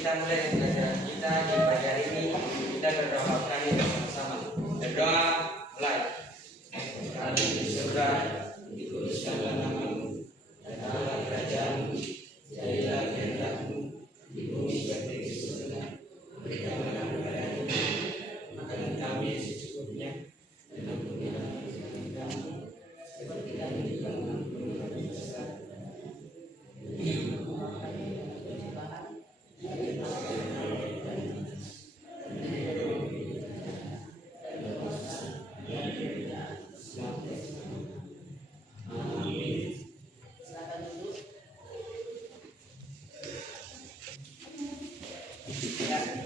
kita mulai pelajaran kita di pagi hari ini. Kita berdoa kali bersama-sama. Berdoa mulai. Kami di surga, dikuduskanlah namamu, datanglah kerajaanmu, jadilah kehendakmu di bumi seperti di surga. Berikanlah kami pada hari ini makanan kami secukupnya, dan ampunilah kesalahan kami seperti kami juga mengampuni orang yang bersalah.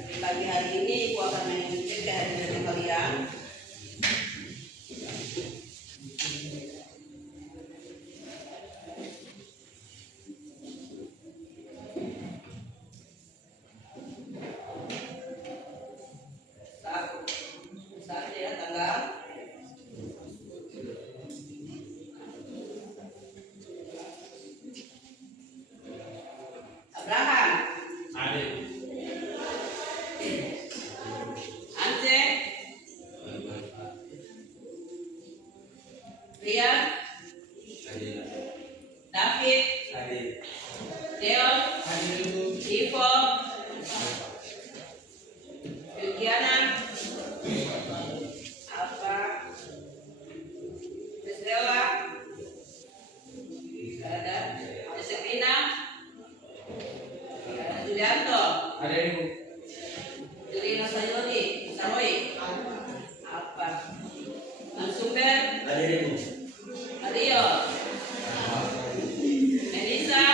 Di pagi hari ini Ibu akan mengikuti kehadiran kalian. Saat ya tanggal Abraham, Ance, Rian, David, Deon, Ivo, Yukiana, Alfa, Desdela, ada Josefina, Julianto, Julina Sayoni, Saroi, apa? Mansumber, Mario, Melissa,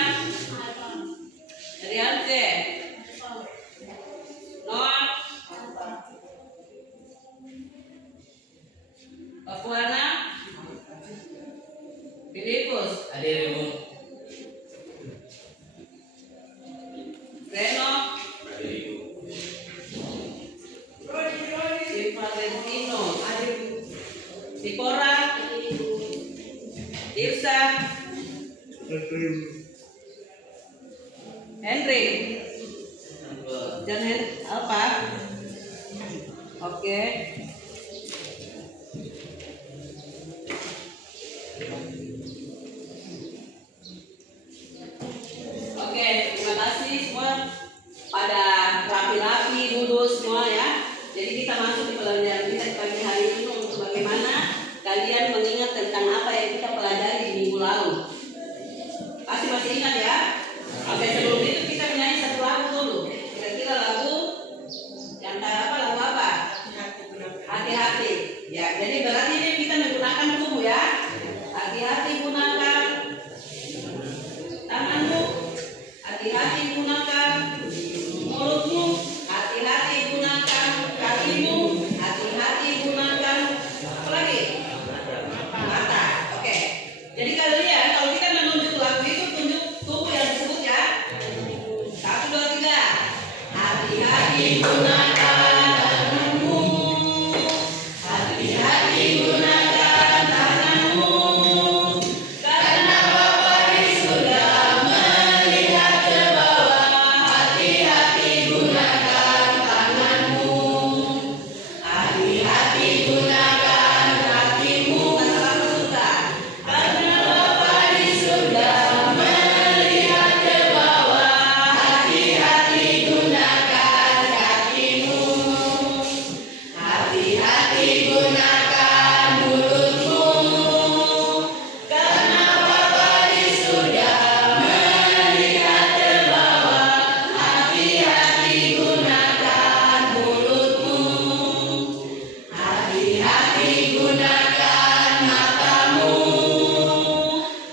Riante, Noah, Papuana, Filipus, Reno, Di Valentino, Dipora, Tirsa, Henry, Jangan apa? Oke. Oke, terima kasih semua pada rapi-rapi duduk semua ya. Jadi kita masuk di pelajaran kita di pagi hari ini untuk bagaimana kalian mengingat tentang apa yang kita pelajari di minggu lalu. Pasti masih ingat ya? Oke, sebelum itu kita menyanyi satu lagu dulu. Kira-kira lagu yang apa? Lagu apa? Hati-hati. Ya, jadi berarti ini kita menggunakan tubuh ya. Hati-hati gunakan tanganmu. Hati-hati gunakan mulutmu. Hati-hati gunakan kakimu. Hati-hati gunakan apa lagi? Mata. Oke. Jadi kalian kalau kita menunjuk lagu itu tunjuk tubuh yang disebut ya. 1, 2, 3. Hati-hati gunakan tanganmu. Hati-hati gunakan tanganmu. Karena Bapa di surga melihat ke bawah. Hati-hati gunakan tanganmu. Hati-hati gunakan kakimu. Kata surga. Karena Bapa di surga melihat ke bawah. Hati-hati gunakan kakimu. Hati-hati gunakan mulutmu. Karena Bapa di surga melihat ke bawah. Hati-hati gunakan mulutmu. Hati-hati gunakan matamu.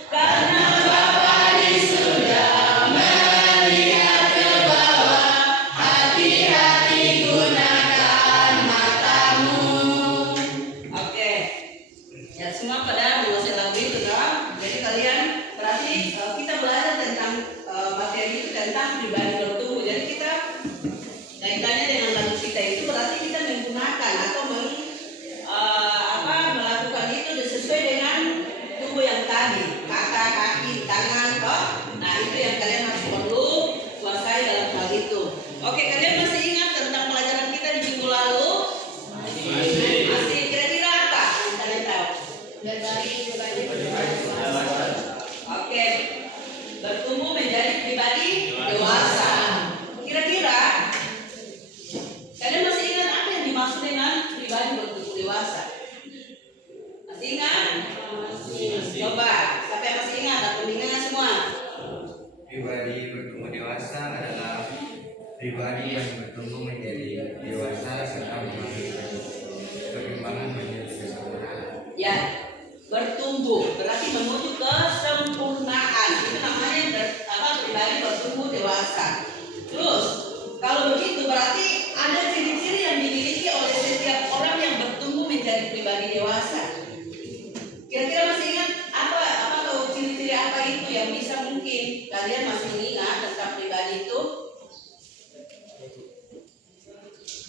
Karena Bapa di surga melihat ke bawah. Hati-hati gunakan matamu. Oke. Ya semua pada menguasai lagu itu kan? Jadi kalian berarti kita belajar tentang materi itu tentang pribadi bertumbuh. Jadi kita kaitannya dengan lagu kita itu berarti kita menggunakan atau melakukan itu sesuai dengan tubuh yang tadi, mata, kaki, tangan, toh. Nah itu yang kalian harus perlu kuasai dalam hal itu. dewasa. Kira-kira kalian masih ingat apa yang dimaksud dengan pribadi bertumbuh dewasa? Masih ingat? Coba, siapa yang masih ingat atau ingat semua? Pribadi bertumbuh dewasa adalah pribadi yang bertumbuh menjadi dewasa serta memiliki perkembangan menjadi kesempurnaan. Ya, bertumbuh berarti menuju kesempurnaan. Itu namanya pribadi bertumbuh dewasa. Terus, kalau begitu berarti ada ciri-ciri yang dimiliki oleh setiap orang yang bertumbuh menjadi pribadi dewasa. Kira-kira masih ingat apa atau ciri-ciri apa itu yang bisa mungkin kalian masih ingat tentang pribadi itu?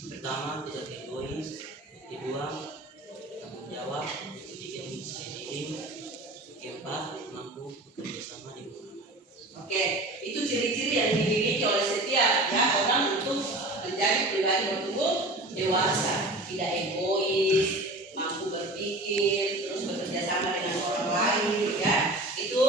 Pertama, tidak egois. Kedua, tanggung jawab. Ketiga, disiplin. Keempat, mampu bekerja sama di mana-mana. Oke, itu ciri-ciri yang dimiliki oleh setiap orang untuk menjadi pribadi bertumbuh dewasa. Tidak egois, mampu berpikir, terus bekerja sama dengan orang lain, ya. Itu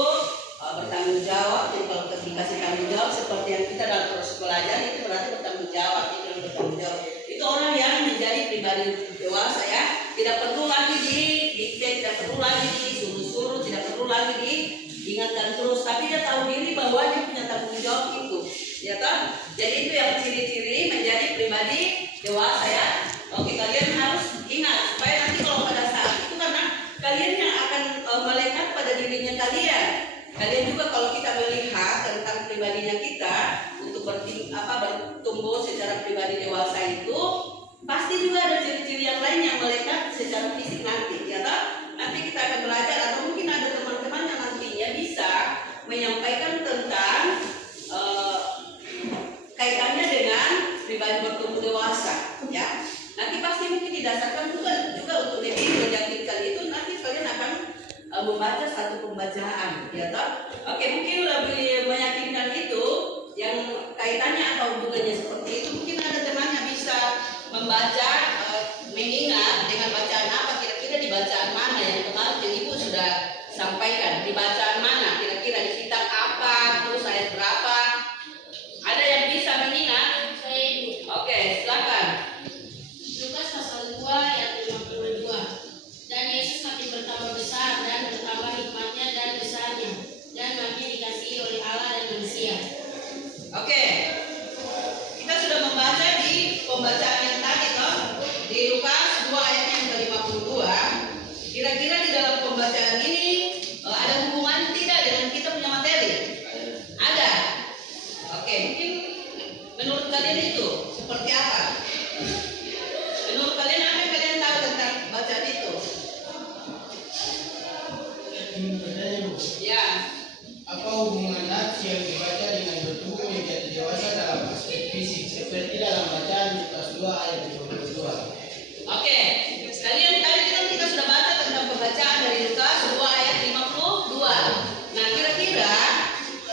bertanggung jawab. Jadi kalau dikasih tanggung jawab seperti yang kita dalam proses belajar itu berarti bertanggung jawab. Itu yang bertanggung jawab. Itu orang yang menjadi pribadi dewasa, ya. Tidak perlu lagi didikte, tidak perlu lagi disuruh-suruh, tidak perlu lagi diingatkan terus, tapi dia tahu diri bahwa dia punya tanggung jawab itu, ya toh. Jadi itu yang ciri-ciri menjadi pribadi dewasa, ya. Oke, kalian harus ingat supaya nanti kalau pada saat itu, karena kalian yang akan melekat pada dirinya kalian. Kalian juga kalau kita melihat tentang pribadinya kita untuk bertumbuh secara pribadi dewasa itu pasti juga ada ciri-ciri yang lain yang melekat secara fisik nanti, ya toh. Nanti kita akan belajar atau mungkin ada teman-teman yang nantinya bisa menyampaikan tentang kaitannya dengan pribadi bertumbuh dewasa, ya. Nanti pasti mungkin didasarkan juga untuk lebih meyakinkan itu nanti kalian akan membaca satu pembacaan, ya toh. Oke, mungkin lebih meyakinkan itu yang kaitannya atau hubungannya seperti itu. Mungkin ada teman yang bisa membaca, mengingat dengan bacaan apa, kira-kira di bacaan mana yang kemarin yang Ibu sudah sampaikan, di bacaan mana, kira-kira di kitab apa, terus ayat berapa? Ada yang bisa mengingat? Oke, silakan. Lukas pasal 2 ayat 52. Dan Yesus makin bertambah besar dan bertambah hikmatnya dan besarnya, dan makin dikasihi oleh Allah dan manusia. Oke, kita sudah membaca di pembacaan yang tadi toh, di Lukas 2 ayatnya yang ke-52. Kira-kira di dalam pembacaan ini ada hubungan tidak dengan kita punya materi? Ada. Oke, mungkin menurut kalian itu seperti apa? Menurut kalian apa yang kalian tahu tentang bacaan itu? Ya. Apa hubungan nats yang dibaca dengan bertumbuh menjadi dewasa dalam aspek fisik seperti dalam bacaan Lukas 2 ayat 52? Oke, kalian tadi kita sudah baca tentang pembacaan dari Lukas 2 ayat 52. Nah, kira-kira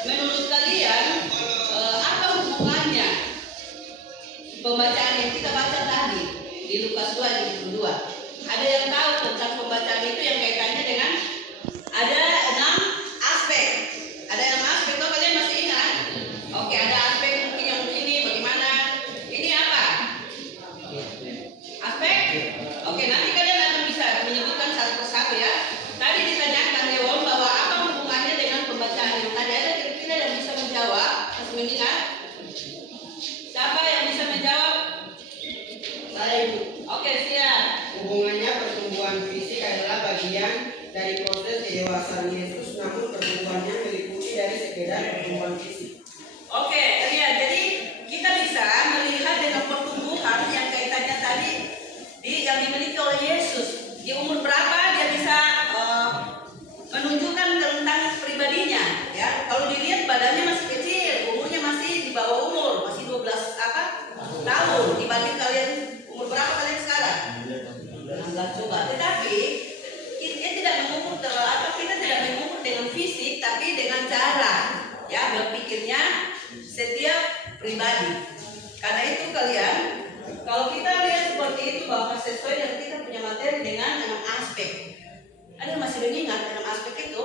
menurut kalian apa hubungannya pembacaan yang kita baca tadi di Lukas 2 ayat 52? Ada yang tahu tentang pembacaan itu yang kaitannya dengan ada 6 aspek. Ada 6 aspek tuh, kalian masih ingat? Oke, ada aspek mungkin yang ini bagaimana? Ini apa? Aspek? Oke, nanti kalian akan bisa menyebutkan satu persatu, ya. Tadi ditanyakan Dewan bahwa apa hubungannya dengan pembacaan yang tadi. Ada kira-kira yang bisa menjawab? Masih mengingat? Siapa yang bisa menjawab? Saya Ibu. Oke, siap. Hubungannya pertumbuhan fisik adalah bagian dari proses kedewasaan Yesus, namun pertumbuhannya meliputi dari sekedar pertumbuhan fisik. Oke, lihat. Jadi kita bisa melihat dengan pertumbuhan yang kaitannya tadi yang dimiliki oleh Yesus. Di umur berapa dia bisa menunjukkan tentang pribadinya, ya. Kalau dilihat badannya masih kecil, umurnya masih di bawah umur, masih 12 tahun. Dibanding kalian umur berapa kalian sekarang? 16 coba. Tetapi kita tidak mengukur kita tidak mengukur dengan fisik, tapi dengan cara, ya, berpikirnya setiap pribadi. Karena itu kalian, kalau kita lihat seperti itu bahwa sesuai dengan kita punya materi dengan 6 aspek. Ada yang masih mengingat 6 aspek itu?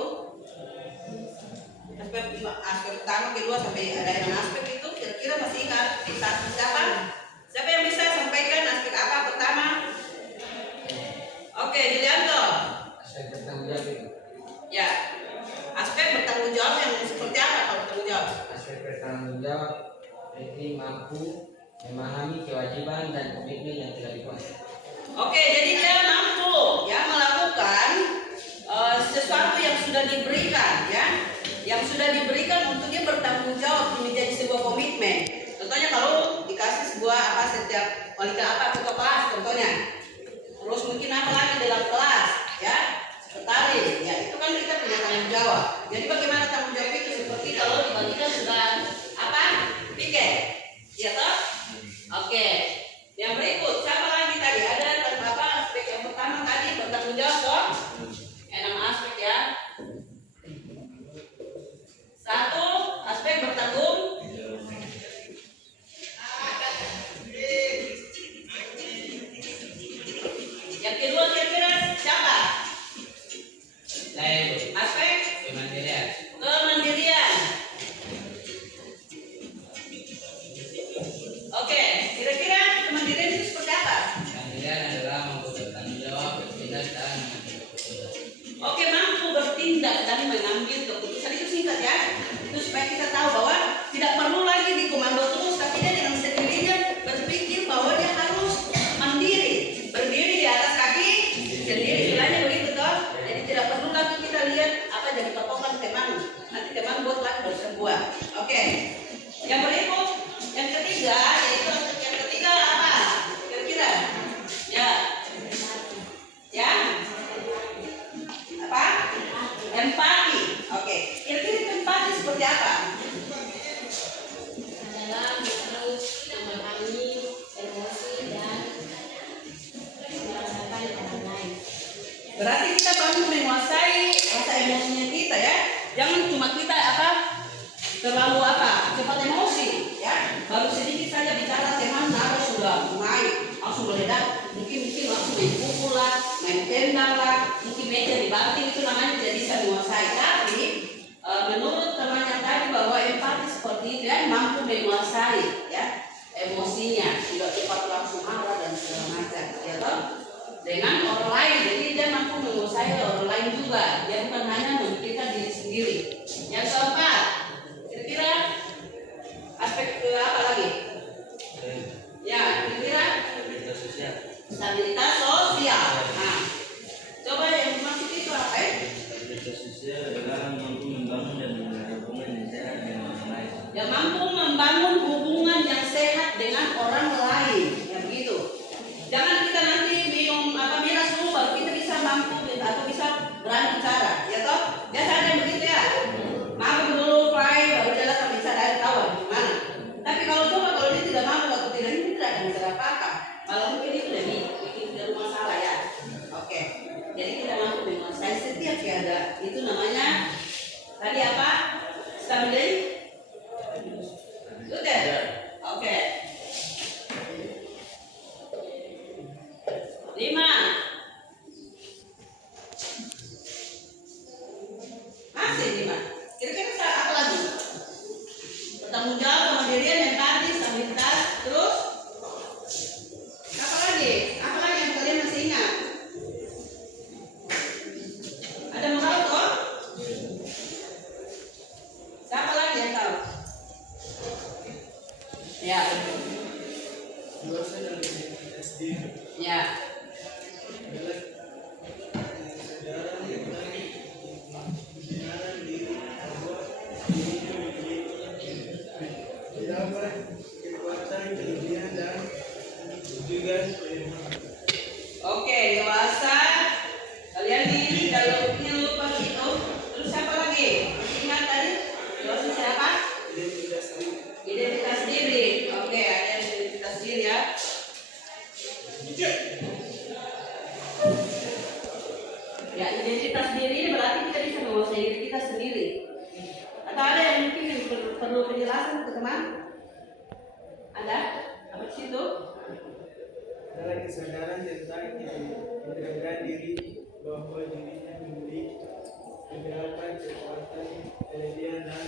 aspek pertama, kedua sampai ada yang aspek itu kira-kira masih ingat siapa? Siapa yang bisa sampaikan aspek apa pertama? Oke, Julianto. Aspek bertanggung jawab itu. Ya, aspek bertanggung jawab yang seperti apa kalau bertanggung jawab? Aspek bertanggung jawab berarti mampu memahami kewajiban dan komitmen yang telah dibuat. Oke, jadi dia mampu ya melakukan sesuatu yang sudah diberikan ya, yang sudah diberikan untuk dia bertanggung jawab menjadi sebuah komitmen. Contohnya kalau dikasih sebuah apa setiap wali apa ketua kelas contohnya, terus mungkin apa lagi dalam kelas ya, sekretaris ya, itu kan kita punya tanggung jawab. Jadi bagaimana tanggung jawab itu seperti kalau dibagikan sudah apa piket, ya toh? Oke. Yang berikut, siapa lagi tadi? Ada apa aspek yang pertama tadi bertanggung jawab toh? 6 aspek ya. 1 aspek bertanggung. Yang kedua kira-kira siapa? Aspek Kemandirian. kemandirian. Oke, kira-kira kemandirian itu seperti apa? Kemandirian adalah mampu bertanggung jawab, bertindak dan mengambil keputusan. Oke, mampu bertindak dan mengambil keputusan itu singkat ya. Itu supaya kita tahu bahwa tidak perlu lagi dikomando terus, tapi dia dengan sendirinya berpikir bahwa dia harus mandiri, berdiri di atas kaki sendiri. Istilahnya begitu toh. Jadi tidak perlu lagi kita lihat apa jadi patokan teman. Nanti teman buat lagi bersebuah. Oke. Yang berikut, yang ketiga yaitu aspek yang ketiga apa? Kira-kira? Ya. Ya. Apa? Empati. Oke. Kira-kira empati seperti apa? adalah harus memahami emosi dan merasakan orang lain. Berarti kita perlu menguasai rasa emosinya kita ya. Jangan cuma kita apa terlalu apa cepat emosi ya. Baru sedikit saja bicara teman apa sudah mulai langsung meledak. Mungkin langsung main pukul lah, main tendang lah, mungkin meja dibanting, itu namanya tidak bisa menguasai. Tapi menurut teman yang tadi bahwa empati seperti itu ya, mampu menguasai ya emosinya, tidak cepat langsung marah dan segala macam ya toh. Dengan orang lain, jadi dia mampu menguasai orang lain juga. Dia bukan hanya memikirkan diri sendiri. Yang keempat, kira-kira aspek ke apa lagi? Ya, kira-kira stabilitas sosial. Nah, coba yang dimaksud itu apa ya? Stabilitas sosial adalah mampu membangun dan menjaga hubungan yang sehat dengan orang lain. Yang mampu membangun hubungan yang sehat dengan orang lain, ya begitu. Jangan kita nanti minum apa miras dulu baru kita bisa mampu atau bisa berani bicara, ya toh? Biasa ada yang begitu ya. Mampu dulu, fly, baru jalan sampai bisa dari kawan gimana. Tapi kalau coba kalau dia tidak mampu atau tidak ini tidak akan bisa apa-apa. Malah mungkin itu lebih bikin jadi masalah ya. Oke. Jadi kita mampu menguasai setiap keadaan. Itu namanya tadi apa? Stabilitas. Sudah. Oke. 5. Masih 5. Kira-kira apa lagi? Bertanggung jawab, kemandirian, empati, stabilitas, terus apa lagi? Apa lagi yang kalian masih ingat? Ada moral toh? Siapa lagi yang tahu? Ya. Ya. Oke, dewasa. Kalian ini kalau punya lupa gitu. Terus siapa lagi? Masih ingat tadi? Dewasa siapa? Identitas diri. Oke, ada identitas diri ya. Ya, identitas diri ini berarti kita bisa menguasai diri kita sendiri. Atau ada yang mungkin yang perlu penjelasan ke teman? Ada? Apa di situ? Adalah kesadaran tentang menjaga diri bahwa dirinya memiliki kegerakan, kekuatan, kelebihan dan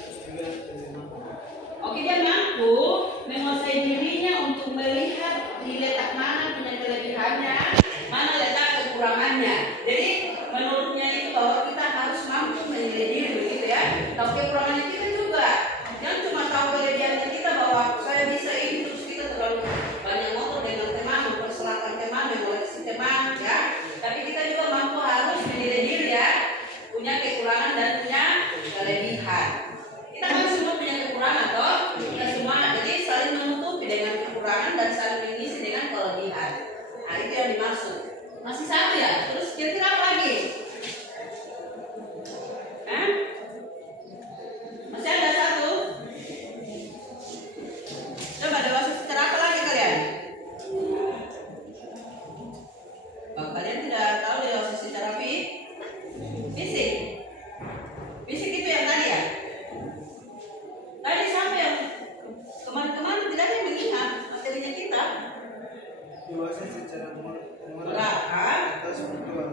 secara moral Moral, kan? atau spiritual.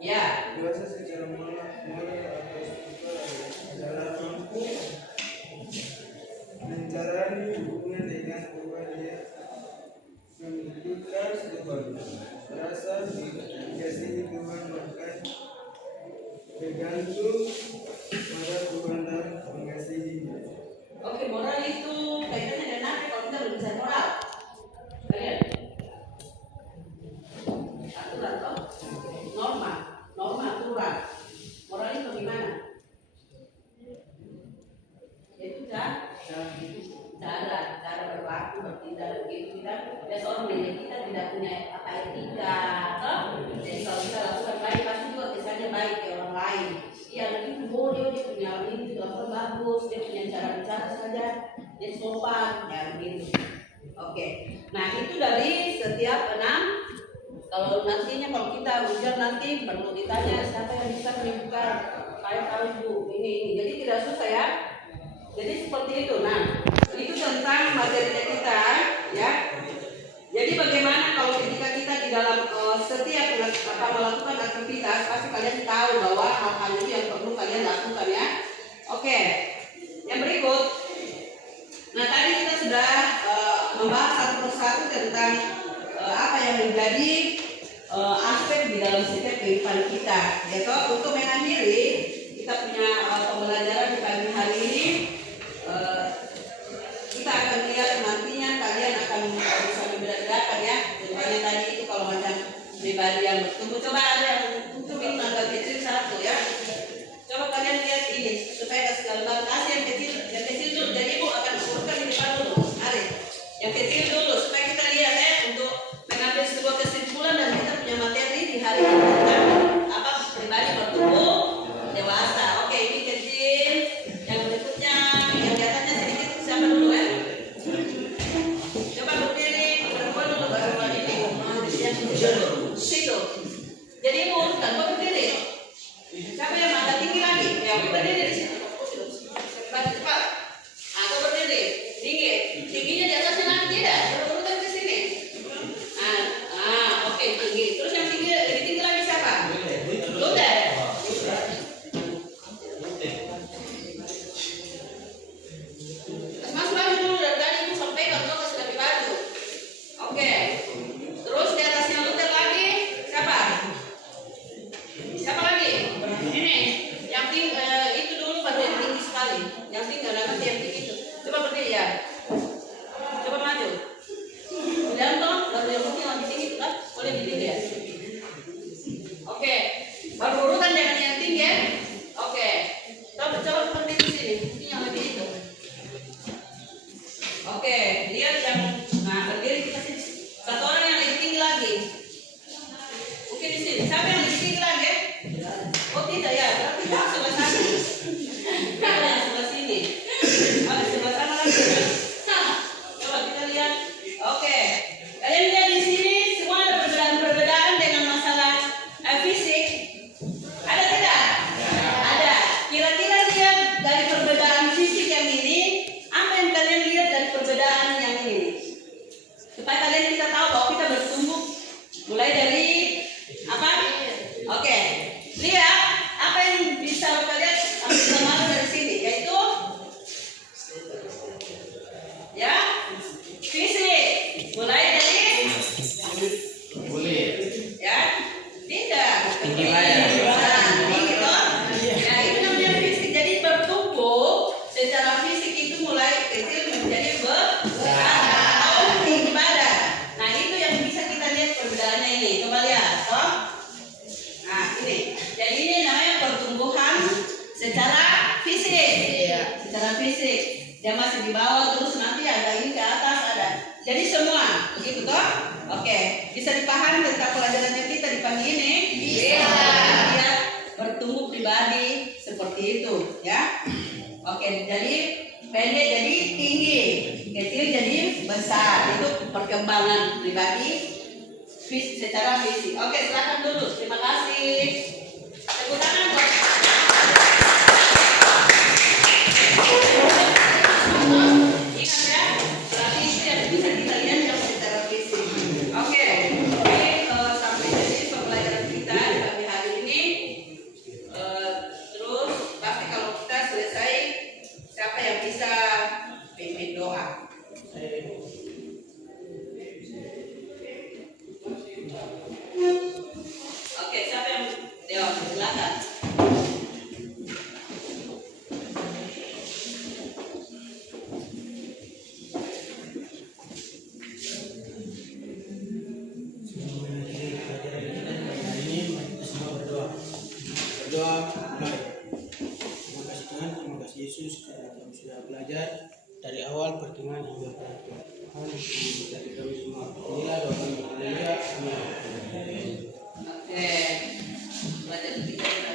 Ya. Dewasa secara moral atau spiritual adalah mampu menjalani hubungan dengan bahwa dia menunjukkan rasa dikasihi Tuhan, bahkan bergantung pada Tuhan dan mengasihinya. Oke, moral itu kaitannya dengan apa kalau kita berbicara moral? Kalian? Aturan toh? Norma aturan. Moral itu bagaimana? Itu cara berlaku, bertindak begitu kita. Biasa orang menilai kita tidak punya apa etika, toh? Jadi kalau kita lakukan baik pasti juga kesannya baik ke orang lain. Iya, itu boleh, dia punya ini juga bagus, dia punya cara bicara saja, dia sopan, ya begitu. Oke, nah itu dari setiap 6. Kalau nantinya kalau kita ujian nanti perlu ditanya siapa yang bisa menyebutkan kayak tahu ibu ini, jadi tidak susah ya. Jadi seperti itu. Nah, itu tentang materinya kita, ya. Jadi bagaimana kalau ketika kita di dalam setiap melakukan aktivitas, pasti kalian tahu bahwa hal-hal itu yang perlu kalian lakukan ya. Oke, yang berikut. Nah tadi kita sudah membahas satu persatu tentang apa yang menjadi aspek di dalam setiap kehidupan kita. Yaitu untuk mengakhiri kita punya pembelajaran di pagi hari ini. Kita akan lihat nantinya kalian akan bisa membedakan ya. Contohnya tadi itu kalau macam pribadi yang bertumbuh, coba ada yang untuk ini agak kecil satu ya. Coba kalian lihat ini supaya kasih gambar, kasih yang kecil dulu. Jadi ibu akan urutkan di depan dulu. Mari, yang kecil dulu supaya kita lihat ya untuk mengambil sebuah kesimpulan dan kita punya materi di hari ini tentang apa pribadi bertumbuh dewasa. Oke, ini kecil. Yang berikutnya yang di atasnya sedikit siapa dulu ya? Coba berdiri, perempuan dulu baru ini. Situ. Jadi ibu urutkan, kok berdiri? Siapa yang agak tinggi lagi? Yang berdiri di situ. Cepat. Atau berdiri. Tinggi. Tingginya di atasnya lagi tidak? Berurutan ke sini. Oke, tinggi. Terus yang tinggi lebih tinggi lagi siapa? Luther. Masuk lagi dulu dari tadi ibu sampaikan kok kasih lebih baju. Oke. Terus di atasnya Luther lagi siapa? Siapa lagi? Ini yang tinggi itu dulu baru yang tinggi sekali. Yang tinggi nanti yang tinggi itu. Coba berdiri ya. Coba maju. Lihat toh, baru yang mungkin lebih tinggi itu kan? Boleh berdiri ya. Oke. Baru urutan jangan yang tinggi ya. Oke. Coba berdiri di sini. Ini yang lebih itu. Oke. Lihat yang berdiri kita sini. Satu orang yang lebih tinggi lagi. Mungkin di sini. Siapa yang lebih tinggi lagi? Oh tidak ya, berarti yang sebelah sana. Kalau yang sebelah sini. Ada sebelah sana lagi. Coba kita lihat. Oke. Kalian lihat di sini semua ada perbedaan-perbedaan dengan masalah fisik. Ada tidak? Ada. Kira-kira lihat dari perbedaan fisik yang ini, apa yang kalian lihat dari perbedaan yang ini? Supaya kalian kita tahu bahwa kita bertumbuh mulai dari apa? Oke. Lihat apa yang bisa kalian ambil gambaran dari sini, yaitu ya fisik. Mulai dari ya tidak tinggi tinggi toh. Ya itu namanya fisik. Jadi bertumbuh secara fisik itu mulai kecil menjadi besar atau tinggi badan. Nah itu yang bisa kita lihat perbedaannya ini. Coba lihat toh. Nah ini. Jadi ini namanya pertumbuhan secara fisik. Secara fisik. Dia masih di bawah terus nanti ada ini ke atas ada. Jadi semua begitu toh? Oke, bisa dipahami tentang pelajarannya kita di pagi ini? Bisa. Dia bertumbuh pribadi seperti itu, ya. Oke, jadi pendek jadi tinggi, kecil jadi besar. Itu perkembangan pribadi secara fisik. Oke, silakan dulu. Terima kasih. Tepuk tangan buat ingat ya, berarti itu yang bisa kita lihat kalau secara fisik. Oke. kasih Yesus karena kami sudah belajar dari awal pertengahan hingga akhir. Tuhan memberkati kami semua. Inilah doa kami. Haleluya. Amin. Oke. Belajar ketiga.